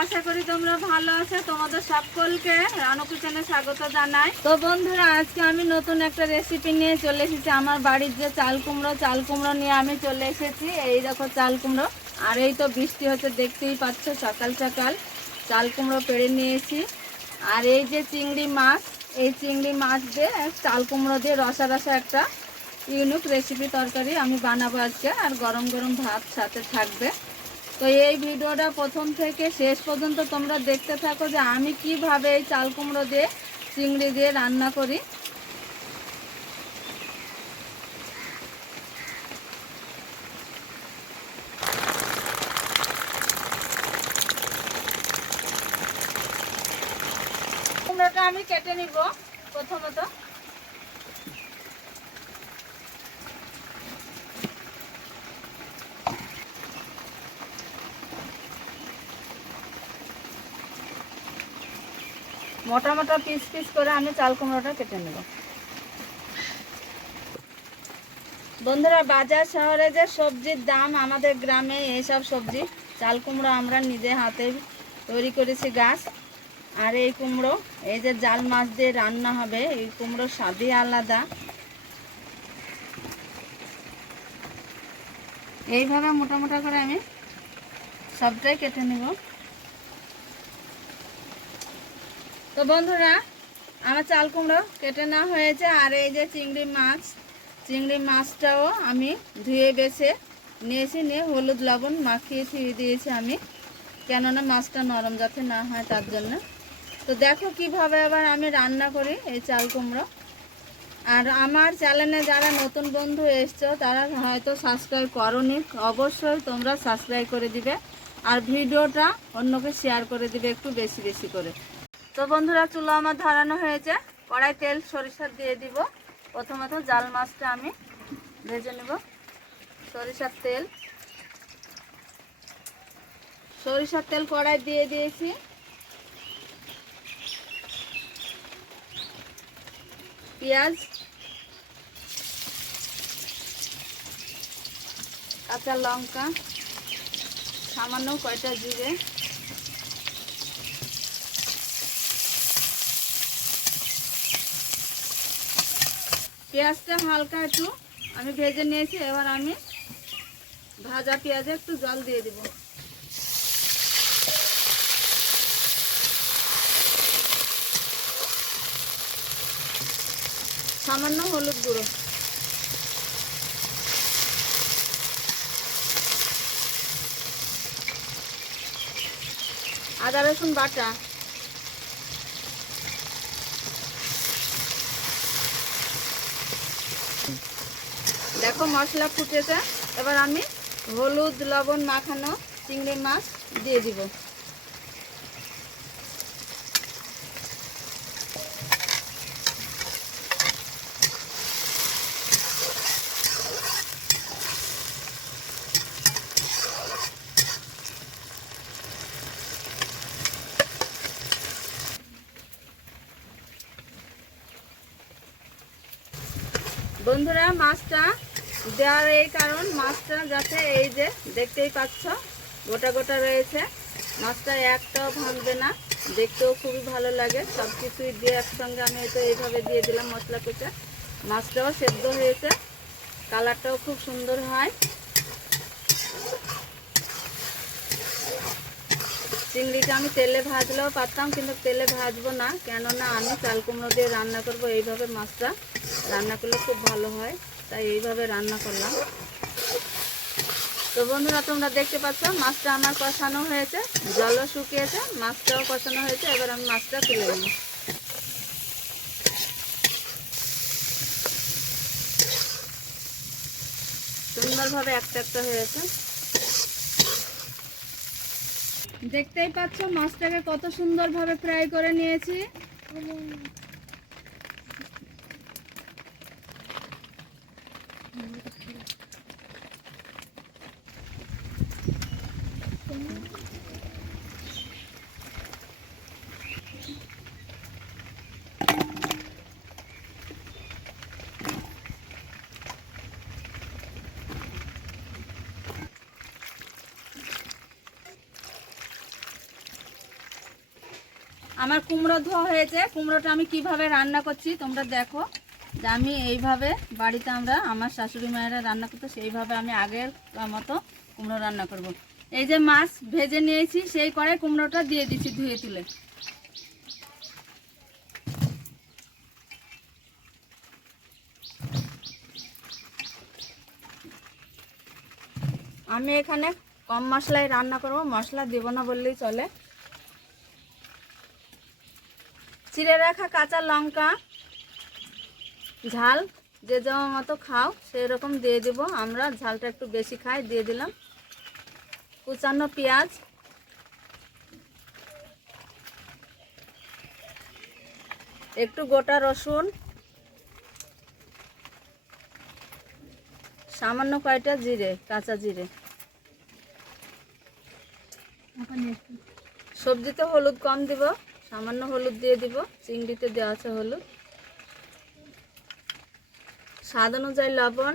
আশা করি তোমরা ভালো আছো। তোমাদের সকলকে রানু কিচেনে স্বাগত জানাই। তো বন্ধুরা, আজকে আমি নতুন একটা রেসিপি নিয়ে চলে এসেছি। আমার বাড়ির যে চাল কুমড়ো চাল কুমড়ো নিয়ে আমি চলে এসেছি। এই দেখো চাল কুমড়ো। আর এই তো বৃষ্টি হচ্ছে, দেখতেই পাচ্ছ সকাল সকাল। চাল কুমড়ো পেড়ে নিয়েছি। আর এই যে চিংড়ি মাছ, এই চিংড়ি মাছ দিয়ে চাল কুমড়ো দিয়ে রসা রসা একটা ইউনিক রেসিপি তরকারি আমি বানাবো আজকে। আর গরম গরম ভাত সাথে থাকবে। তো এই ভিডিওটা প্রথম থেকে শেষ পর্যন্ত তোমরা দেখতে থাকো যে আমি কীভাবে এই চাল কুমড়ো দিয়ে চিংড়ি দিয়ে রান্না করি। কুমড়োটা আমি কেটে নিব প্রথমত। মোটা মোটা পিস পিস করে আমি চাল কুমড়োটা কেটে নেব। বন্ধুরা, বাজার শহরে যে সবজির দাম আমাদের গ্রামে এইসব সবজি, চাল কুমড়ো আমরা নিজে হাতে তৈরি করেছি গাছ, আর এই কুমড়ো, এই যে জাল মাছ দিয়ে রান্না হবে, এই কুমড়ো স্বাদই আলাদা। এইভাবে মোটা মোটা করে আমি সবটাই কেটে নেব। তো বন্ধুরা, আমার চাল কুমড়ো কেটে নেওয়া হয়েছে আর এই যে চিংড়ি মাছ, চিংড়ি মাছটাও আমি ধুয়ে বেছে নিয়েছি, নিয়ে হলুদ লবণ মাখিয়ে থুয়ে দিয়েছি আমি। কেননা মাছটা নরম যাতে না হয় তার জন্য। তো দেখো কীভাবে আবার আমি রান্না করি এই চাল কুমড়ো। আর আমার চ্যানেলে যারা নতুন বন্ধু এসছো, তারা হয়তো সাবস্ক্রাইব করনি, অবশ্যই তোমরা সাবস্ক্রাইব করে দিবে। আর ভিডিওটা অন্যকে শেয়ার করে দিবে একটু বেশি বেশি করে। তো বন্ধুরা, চুলো আমার ধরানো হয়েছে। কড়াই তেল, সরিষা দিয়ে দিব। প্রথমত জাল মাছটা আমি ভেজে নেব। সরিষার তেল। সরিষার তেল কড়াই দিয়ে দিয়েছি। পেঁয়াজ। কাঁচা লঙ্কা। সামান্য কয়টা জিরে। পেঁয়াজটা হালকা একটু আমি ভেজে নিয়েছি, এবার আমি ভাজা পেঁয়াজে একটু জল দিয়ে দিব। সামান্য হলুদ গুঁড়ো। আদা রসুন বাটা। দেখো মশলা ফুটেছে এবার আমি হলুদ লবণ মাখানো চিংড়ি মাছ দিয়ে দিব। বন্ধুরা মাছটা দেওয়ার এই কারণ, মাছটা যাতে এই যে দেখতেই পাচ্ছ, গোটা গোটা রয়েছে। মাছটা একটাও ভাঙবে না, দেখতেও খুবই ভালো লাগে। সব কিছুই দিয়ে একসঙ্গে আমি তো এইভাবে দিয়ে দিলাম মশলা কুচা। মাছটাও সেদ্ধ হয়েছে, কালারটাও খুব সুন্দর হয়। চিংড়িটা আমি তেলে ভাজলেও পারতাম, কিন্তু তেলে ভাজবো না, কেননা আমি চাল কুমড়ো দিয়ে রান্না করব, এইভাবে মাছটা রান্না করলে খুব ভালো হয়। তাই এইভাবে রান্না করলাম। তো বন্ধুরা, তোমরা দেখতে পাচ্ছ, মাছটা আমার কষানো হয়েছে, জলও শুকিয়েছে, মাছটাও কষানো হয়েছে, এবার আমি মাছটা তুলে নিই সুন্দরভাবে একটা একটা হয়েছে। দেখতেই পাচ্ছ, মাছটাকে কত সুন্দরভাবে ফ্রাই করে নিয়েছি। আমার কুমড়ো ধোয়া হয়েছে। কুমড়োটা আমি কীভাবে রান্না করছি তোমরা দেখো। যে আমি এইভাবে বাড়িতে আমরা আমার শাশুড়ি মায়েরা রান্না করতো, সেইভাবে আমি আগের মতো কুমড়ো রান্না করব। এই যে মাছ ভেজে নিয়েছি, সেই করে কুমড়োটা দিয়ে দিচ্ছি ধুয়ে তুলে। আমি এখানে কম মশলায় রান্না করব, মশলা দেব না বললেই চলে। চিড়ে রাখা কাঁচা লঙ্কা, ঝাল, যে যেমন মতো খাও সেই রকম দিয়ে দেবো। আমরা ঝালটা একটু বেশি খাই, দিয়ে দিলাম। কুচানো পেঁয়াজ। একটু গোটা রসুন। সামান্য কয়টা জিরে, কাঁচা জিরে। সবজিতে হলুদ কম দিব, সামান্য হলুদ দিয়ে দিব, চিংড়িতে দেওয়া আছে হলুদ। স্বাদ অনুযায়ী লবণ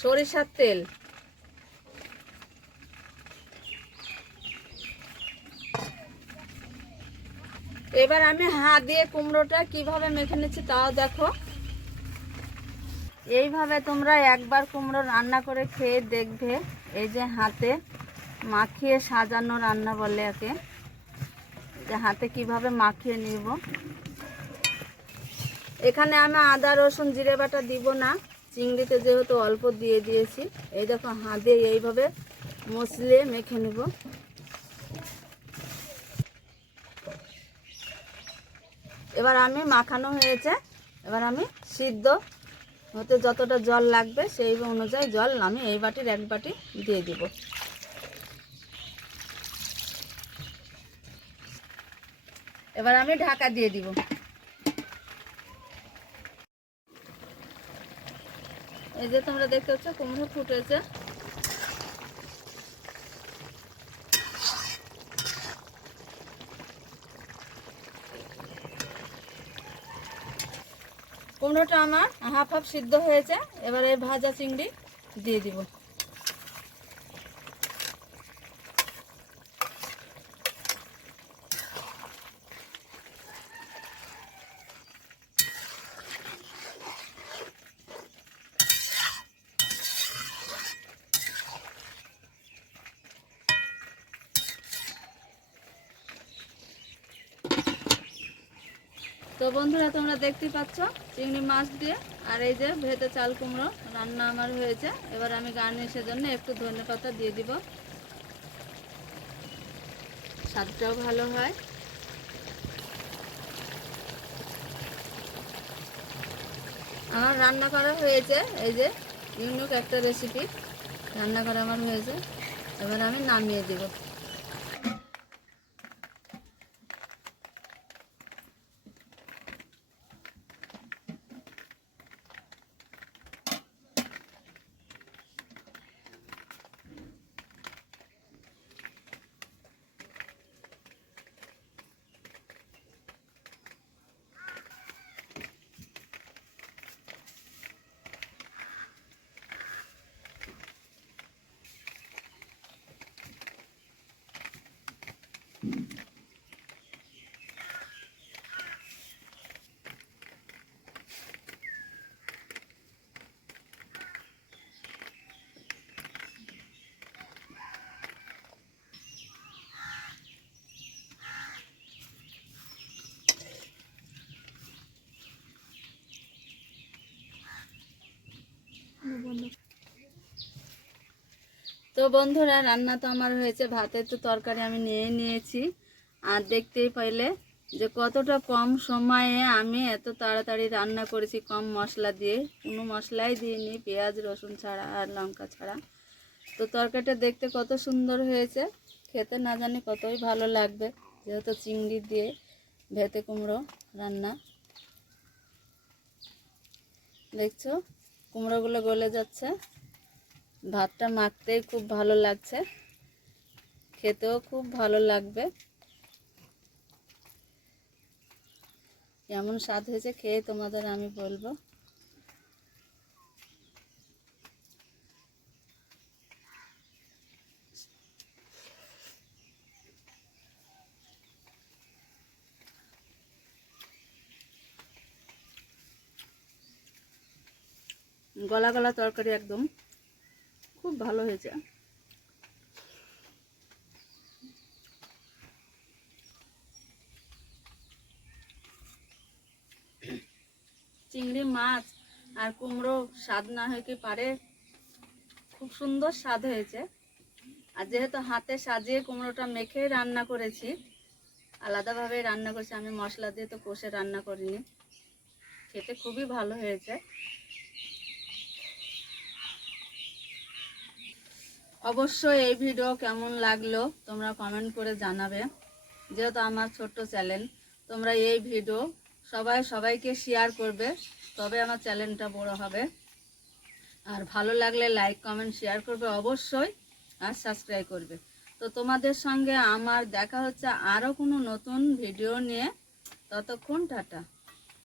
সরিষার তেল। এবার আমি হাত দিয়ে কুমড়োটা কীভাবে মেখে নিচ্ছি তাও দেখো। এইভাবে তোমরা একবার কুমড়ো রান্না করে খেয়ে দেখবে, এই যে হাতে মাখিয়ে সাজানো রান্না বলে একে। যে হাতে কীভাবে মাখিয়ে নিব। এখানে আমি আদা, রসুন, জিরে বাটা দিব না। চিংড়িতে যেহেতু অল্প দিয়ে দিয়েছি, এই দেখো হাতে এইভাবে মশলে মেখে নেব। এবার আমি মাখানো হয়েছে, এবার আমি সিদ্ধ হতে যতটা জল লাগবে সেই অনুযায়ী জল আমি এই বাটির এক বাটি দিয়ে দিব। এবার আমি ঢাকা দিয়ে দিব। এই যে তোমরা দেখতে পাচ্ছ কুমড়ো ফুটেছে। কুমড়োটা আমার হাফ হাফ সিদ্ধ হয়েছে। এবারে ভাজা চিংড়ি দিয়ে দিব। বন্ধুরা, তোমরা দেখতে পাচ্ছ চিংড়ি মাছ দিয়ে, আর এই যে ভেতে চাল কুমড়ো রান্না আমার হয়েছে। এবার আমি গার্নিশের জন্য একটু ধনে পাতা দিয়ে দিব। স্বাদটাও ভালো হয়। আমার রান্না করা হয়েছে, এই যে ইউনিক একটা রেসিপি রান্না করা আমার হয়েছে। এবার আমি নামিয়ে দিব। তো বন্ধুরা, রান্না তো আমার হয়েছে, ভাতের তো তরকারি আমি নিয়ে নিয়েছি। আর দেখতেই পাইলে যে কতটা কম সময়ে আমি এত তাড়াতাড়ি রান্না করেছি কম মশলা দিয়ে। কোনো মশলাই দিইনি, পেঁয়াজ, রসুন ছাড়া আর লঙ্কা ছাড়া। তো তরকারিটা দেখতে কত সুন্দর হয়েছে, খেতে না জানি কতই ভালো লাগবে, যেহেতু চিংড়ি দিয়ে ভেতে কুমড়ো রান্না। দেখছ? কুমড়োগুলো গলে যাচ্ছে। ভাতটা মাখতেই খুব ভালো লাগছে। খেতেও খুব ভালো লাগবে। এমন স্বাদ হয়েছে খেয়ে তোমাদের আমি বলব। গলা গলা তরকারি একদম। খুব ভালো হয়েছে। চিংড়ি মাছ আর কুমড়ো স্বাদ না হয়ে কি পারে, খুব সুন্দর স্বাদ হয়েছে। আর যেহেতু হাতে সাজিয়ে কুমড়োটা মেখে রান্না করেছি, আলাদাভাবে রান্না করেছি, আমি মশলা দিয়ে তো কষে রান্না করিনি। খেতে খুবই ভালো হয়েছে। অবশ্যই এই ভিডিও কেমন লাগল তোমরা কমেন্ট করে জানাবে। যেহেতু আমার ছোট্ট চ্যানেল তোমরা এই ভিডিও সবাই সবাইকে শেয়ার করবে, তবে আমার চ্যানেলটা বড় হবে। আর ভালো লাগলে লাইক কমেন্ট শেয়ার করবে অবশ্যই, আর সাবস্ক্রাইব করবে। তো তোমাদের সঙ্গে আমার দেখা হচ্ছে আরও কোনো নতুন ভিডিও নিয়ে। ততক্ষণ টাটা।